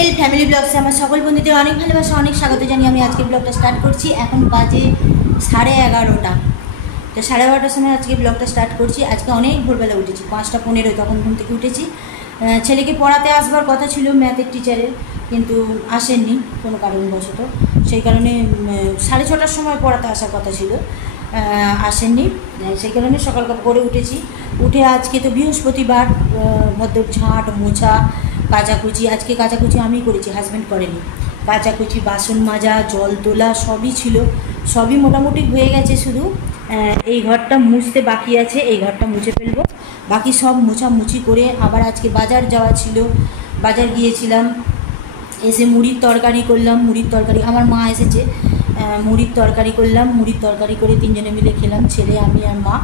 এল family ব্লগসে আমার সকল বন্ধুদের অনেক ভালোবাসা, অনেক স্বাগত জানিয়ে আমি আজকে ব্লগটা স্টার্ট করছি। এখন বাজে 11:30। তো 11:30টার সময় আজকে ব্লগটা স্টার্ট করছি। আজকে অনেক ভোরবেলা উঠেছি, 5:15 তখন ঘুম থেকে উঠেছি। ছেলেকে পড়াতে আসবার কথা ছিল ম্যাথের টিচারের, কিন্তু আসেননি কোনো কারণবশত। সেই কারণে 6:30টার সময় পড়াতে আসার কথা ছিল, আসেননি। সেই কারণে সকাল করে উঠেছি। উঠে আজকে তো বৃহস্পতিবার, ভদ্র ঝাঁট মোছা কাচাকুচি, আজকে কাচাকুচি আমি করেছি, হাজব্যান্ড করেনি। কাচাকুচি, বাসন মাজা, জল তোলা সবই ছিল, সবই মোটামুটি হয়ে গেছে। শুধু এই ঘরটা মুছতে বাকি আছে, এই ঘরটা মুছে ফেলবো। বাকি সব মোছামুছি করে আবার আজকে বাজার যাওয়া ছিল, বাজার গিয়েছিলাম। এসে মুড়ির তরকারি করলাম, মুড়ির তরকারি আমার মা এসেছে, মুড়ির তরকারি করলাম। মুড়ির তরকারি করে তিনজনে মিলে খেলাম, ছেলে আমি আর মা।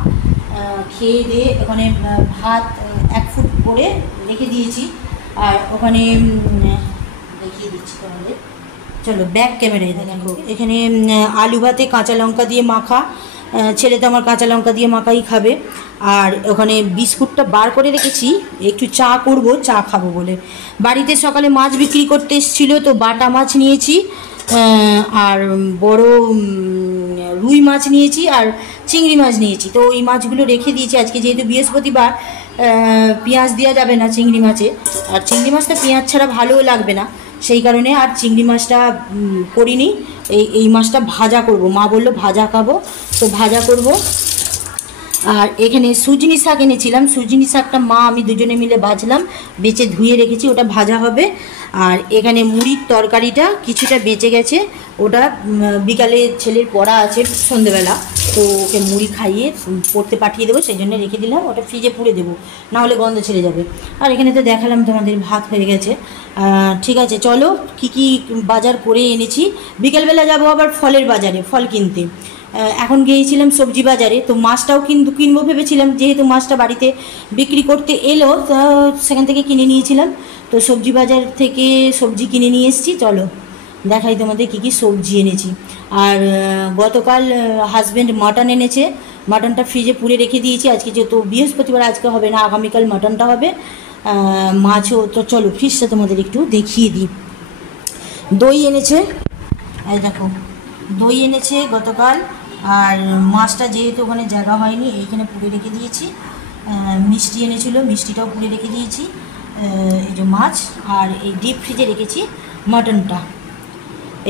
খেয়ে দিয়ে ওখানে ভাত 1 ফুট করে রেখে দিয়েছি। আর ওখানে দেখিয়ে দিচ্ছি তোমাদের, চলো ব্যাক ক্যামেরায় দেখো। এখানে আলু ভাতে কাঁচা লঙ্কা দিয়ে মাখা, ছেলে তো আমার কাঁচা লঙ্কা দিয়ে মাখাই খাবে। আর ওখানে বিস্কুটটা বার করে রেখেছি, একটু চা করব, চা খাবো বলে। বাড়িতে সকালে মাছ বিক্রি করতে এসেছিলো, তো বাটা মাছ নিয়েছি, আর বড় রুই মাছ নিয়েছি, আর চিংড়ি মাছ নিয়েছি। তো ওই মাছগুলো রেখে দিয়েছি। আজকে যেহেতু বৃহস্পতিবার, পেঁয়াজ দেওয়া যাবে না চিংড়ি মাছে, আর চিংড়ি মাছটা পেঁয়াজ ছাড়া ভালোও লাগবে না, সেই কারণে আর চিংড়ি মাছটা করিনি। এই মাছটা ভাজা করব, মা বললো ভাজা খাবো, তো ভাজা করব। আর এখানে সুজনি শাক এনেছিলাম, সুজনি শাকটা মা আমি দুজনে মিলে ভাজলাম, বেঁচে ধুয়ে রেখেছি, ওটা ভাজা হবে। আর এখানে মুড়ির তরকারিটা কিছুটা বেঁচে গেছে, ওটা বিকালে ছেলের পড়া আছে সন্ধেবেলা, তো ওকে মুড়ি খাইয়ে পড়তে পাঠিয়ে দেবো, সেই জন্য রেখে দিলাম। ওটা ফ্রিজে পুড়ে দেবো, নাহলে গন্ধ ছেড়ে যাবে। আর এখানে তো দেখালাম তোমাদের ভাত হয়ে গেছে। ঠিক আছে, চলো কি কি বাজার করে এনেছি। বিকেলবেলা যাব আবার ফলের বাজারে, ফল কিনতে। এখন গিয়েছিলাম সবজি বাজারে, তো মাছটাও কিনবো ভেবেছিলাম, যেহেতু মাছটা বাড়িতে বিক্রি করতে এলো, তো সেখান থেকে কিনে নিয়েছিলাম। তো সবজি বাজার থেকে সবজি কিনে নিয়ে এসেছি, চলো দেখাই তোমাদের কী কী সবজি এনেছি। আর গতকাল হাজব্যান্ড মাটন এনেছে, মাটনটা ফ্রিজে পুড়ে রেখে দিয়েছি। আজকে যেহেতু বৃহস্পতিবার, আজকে হবে না, আগামীকাল মাটনটা হবে। মাছও তো চলো ফ্রিজটা তোমাদের একটু দেখিয়ে দিই। দই এনেছে, এই দেখো দই এনেছে গতকাল। আর মাছটা যেহেতু ওখানে জায়গা হয়নি, এইখানে পুড়ে রেখে দিয়েছি। মিষ্টি এনেছিল, মিষ্টিটাও পুড়ে রেখে দিয়েছি। এই যে মাছ, আর এই ডিপ ফ্রিজে রেখেছি মাটনটা।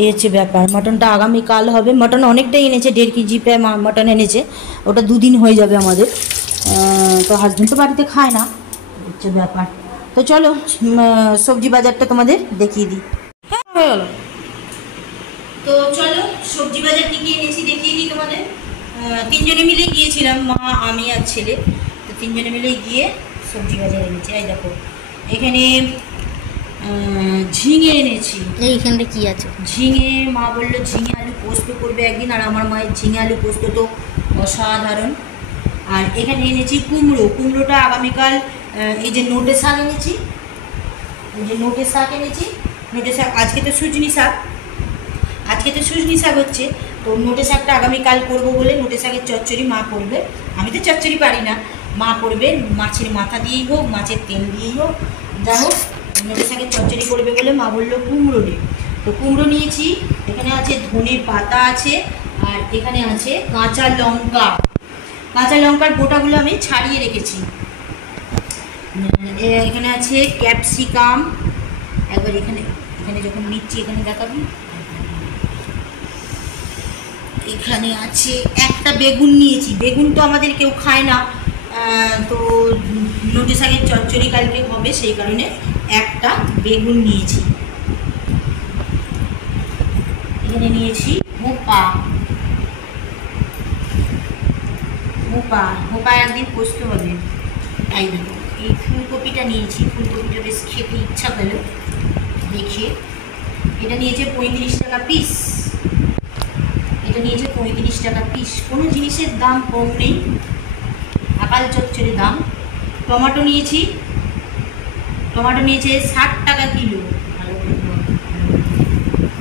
এই হচ্ছে ব্যাপার, মাটনটা আগামীকাল হবে। মাটন অনেকটাই এনেছে, 1.5 কেজি প্রায় মাটন এনেছে, ওটা 2 দিন হয়ে যাবে আমাদের। তো হাজব্যান্ড তো বাড়িতে খায় না, হচ্ছে ব্যাপার। তো চলো সবজি বাজারটা তোমাদের দেখিয়ে দিই। হয়ে গেল, তো চলো সবজি বাজার কী কী এনেছি দেখিয়ে দিই তোমাদের। তিনজনে মিলে গিয়েছিলাম, মা আমি আর ছেলে, তো তিনজনে মিলে গিয়ে সবজি বাজার এনেছি। এই দেখো এখানে ঝিঙে এনেছি। এইখানটা কি আছে? ঝিঙে, মা বললো ঝিঙে আলু পোস্ত করবে একদিন, আর আমার মায়ের ঝিঙে আলু পোস্ত তো অসাধারণ। আর এখানে এনেছি কুমড়ো, কুমড়োটা আগামীকাল। এই যে নোটে শাক এনেছি, এই যে নোটে শাক এনেছি, নোটে শাক। আজকে তো সুজনি শাক, আজকে তো সুজনি শাক হচ্ছে, তো নোটে শাকটা আগামীকাল করবো বলে নোটে শাকের চচ্চড়ি মা করবে। আমি তো চচ্চড়ি পারি না, মা করবে, মাছের মাথা দিয়েই হোক, মাছের তেল দিয়েই হোক, যা হোক নোটে শাকের চচ্চড়ি করবে বলে মা বললো কুমড়ো নিয়ে। তো কুমড়ো নিয়েছি। এখানে আছে ধনে পাতা আছে, আর এখানে আছে কাঁচা লঙ্কা। কাঁচা লঙ্কার গোটাগুলো আমি ছাড়িয়ে রেখেছি। এখানে আছে ক্যাপসিকাম, একবার এখানে এখানে যখন নিচ্ছি এখানে দেখাবি। এখানে আছে একটা বেগুন নিয়েছি, বেগুন তো আমাদের কেউ খায় না, তো নোটে শাকের চচ্চড়ি কালকে হবে, সেই কারণে একটা বেগুন নিয়েছি। এখানে নিয়েছি মোপা, মোপা মোপা একদিন পোস্ত হবে। তাই দেখো এই ফুলকপিটা নিয়েছি, ফুলকপিটা বেশ খেতে ইচ্ছা পেল দেখে। এটা নিয়েছে 35 টাকা পিস, এটা নিয়েছে 35 টাকা পিস। কোনো জিনিসের দাম কম নেই, আকাল চচ্চড়ে দাম। টমেটো নিয়েছি, টমেটো নিয়েছে 60 টাকা কিলো।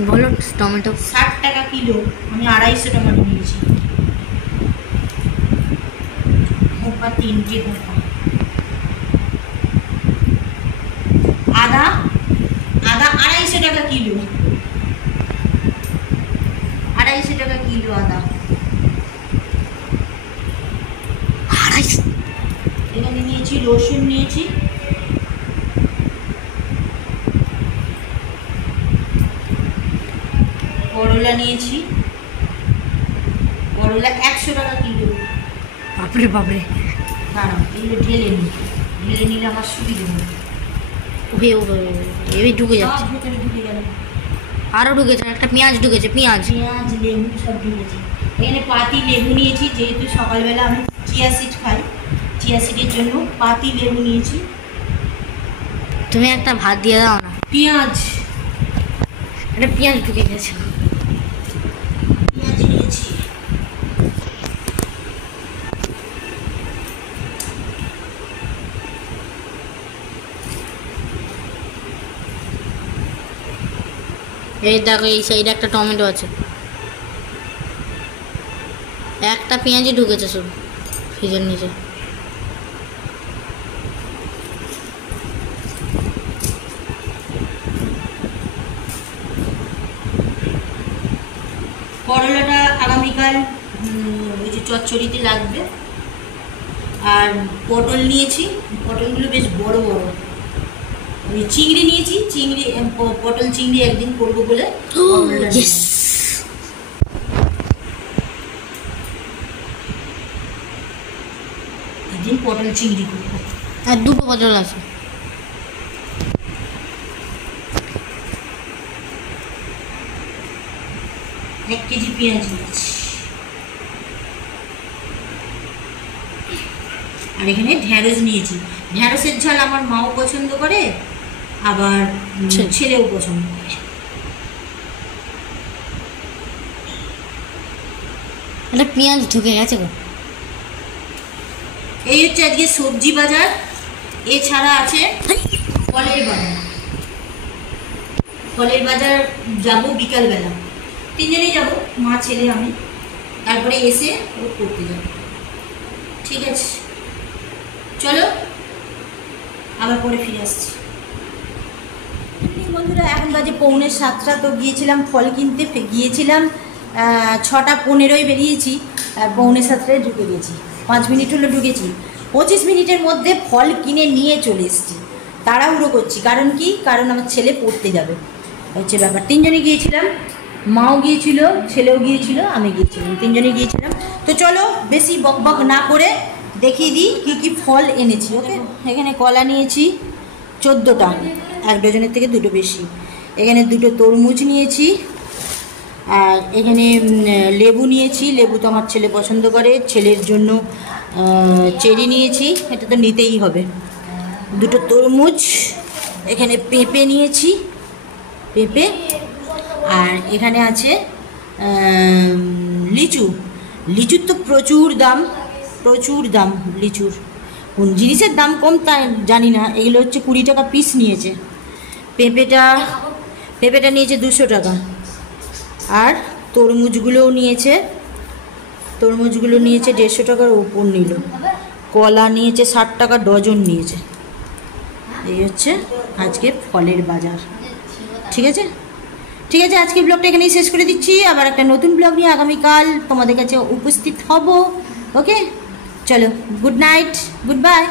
বলো টমেটো 60 টাকা কিলো, আমি 250 টমেটো নিয়েছি। মোপা 3টে মোপা। আদা, আদা 250 রসুন নিয়েছি, করলা নিয়েছি, করলা 100 টাকা কিলো। বাপরে বাপরে, হ্যাঁ এগুলো ঢেলে নিলে আমার সুবিধা হবে। ওকে এবার ঢুকে যাচ্ছে, সব ভেতরে ঢুকে গেল। আরও ঢুকেছে, একটা পেঁয়াজ ঢুকেছে, পেঁয়াজ লেবু সব ঢুকেছে। এখানে পাতি লেবু নিয়েছি, যেহেতু সকালবেলা আমি চিয়া সিড খাই, চিয়া সিডের জন্য পাতি লেবু নিয়েছি। তুমি একটা ভাত দিয়ে দাও না, পেঁয়াজ একটা পেঁয়াজ ঢুকে গেছে। পেঁয়াজ নিয়েছি, এই দেখো এই সাইডে একটা টমেটো আছে, একটা পেঁয়াজই ঢুকেছে শুধু ফ্রিজের নিচে। করলাটা আগামীকাল ওই যে চচ্চড়িতে লাগবে। আর পটল নিয়েছি, পটলগুলো বেশ বড় বড়। ওই চিংড়ি নিয়েছি, পটল চিংড়ি একদিন করবো বলে পটলটা নিয়েছি। একদিন পটল চিংড়ি করবো। আর দুটো পটল আছে। 1 কেজি পেঁয়াজ নিয়েছি। আর এখানে ঢ্যাঁড়স নিয়েছি। ঢ্যাঁড়সের ঝাল আমার মাও পছন্দ করে, আবার ছেলেও পছন্দ করে। একটা পেঁয়াজ ঢুকে গেছে গো। এই হচ্ছে আজকে সবজি বাজার। এছাড়া আছে ফলের বাজার। ফলের বাজার যাব বিকালবেলা, 3 জনেই যাব, মা ছেলে আমি। তারপরে এসে ও করতে যাব। ঠিক আছে, চলো আবার পরে ফিরে আসছি। বন্ধুরা এখন বাজে 6:45। তো গিয়েছিলাম ফল কিনতে, গিয়েছিলাম 6:15 বেরিয়েছি, 6:45 ঢুকে গেছি। 5 মিনিট হলো ঢুকেছি, 25 মিনিটের মধ্যে ফল কিনে নিয়ে চলে এসেছি। তাড়াহুড়ো করছি, কারণ কি, কারণ আমার ছেলে পড়তে যাবে, হচ্ছে ব্যাপার। 3 জনে গিয়েছিলাম, মাও গিয়েছিল, ছেলেও গিয়েছিল, আমি গিয়েছিলাম, 3 জনে গিয়েছিলাম। তো চলো বেশি বকবক না করে দেখিয়ে দিই কী কী ফল এনেছি। ওকে, এখানে কলা নিয়েছি 14টা, 1 ডজনের থেকে 2টো বেশি। এখানে 2টো তরমুজ নিয়েছি, আর এখানে লেবু নিয়েছি। লেবু তো আমার ছেলে পছন্দ করে, ছেলের জন্য চেরি নিয়েছি, এটা তো নিতেই হবে। 2টো তরমুজ, এখানে পেঁপে নিয়েছি, পেঁপে। আর এখানে আছে লিচু। লিচুর তো প্রচুর দাম, প্রচুর দাম লিচুর। কোন জিনিসের দাম কম তা জানি না। এগুলো হচ্ছে 20 টাকা পিস নিয়েছে। পেঁপেটা নিয়েছে 200 টাকা। আর তরমুজগুলোও নিয়েছে, 150 টাকার ওপর নিল। কলা নিয়েছে 60 টাকা ডজন নিয়েছে। এই হচ্ছে আজকে ফলের বাজার। ঠিক আছে, ঠিক আছে, আজকের ব্লগটা এখানেই শেষ করে দিচ্ছি। আবার একটা নতুন ব্লগ নিয়ে আগামীকাল তোমাদের কাছে উপস্থিত হব। ওকে, চলো, গুড নাইট, গুড বাই।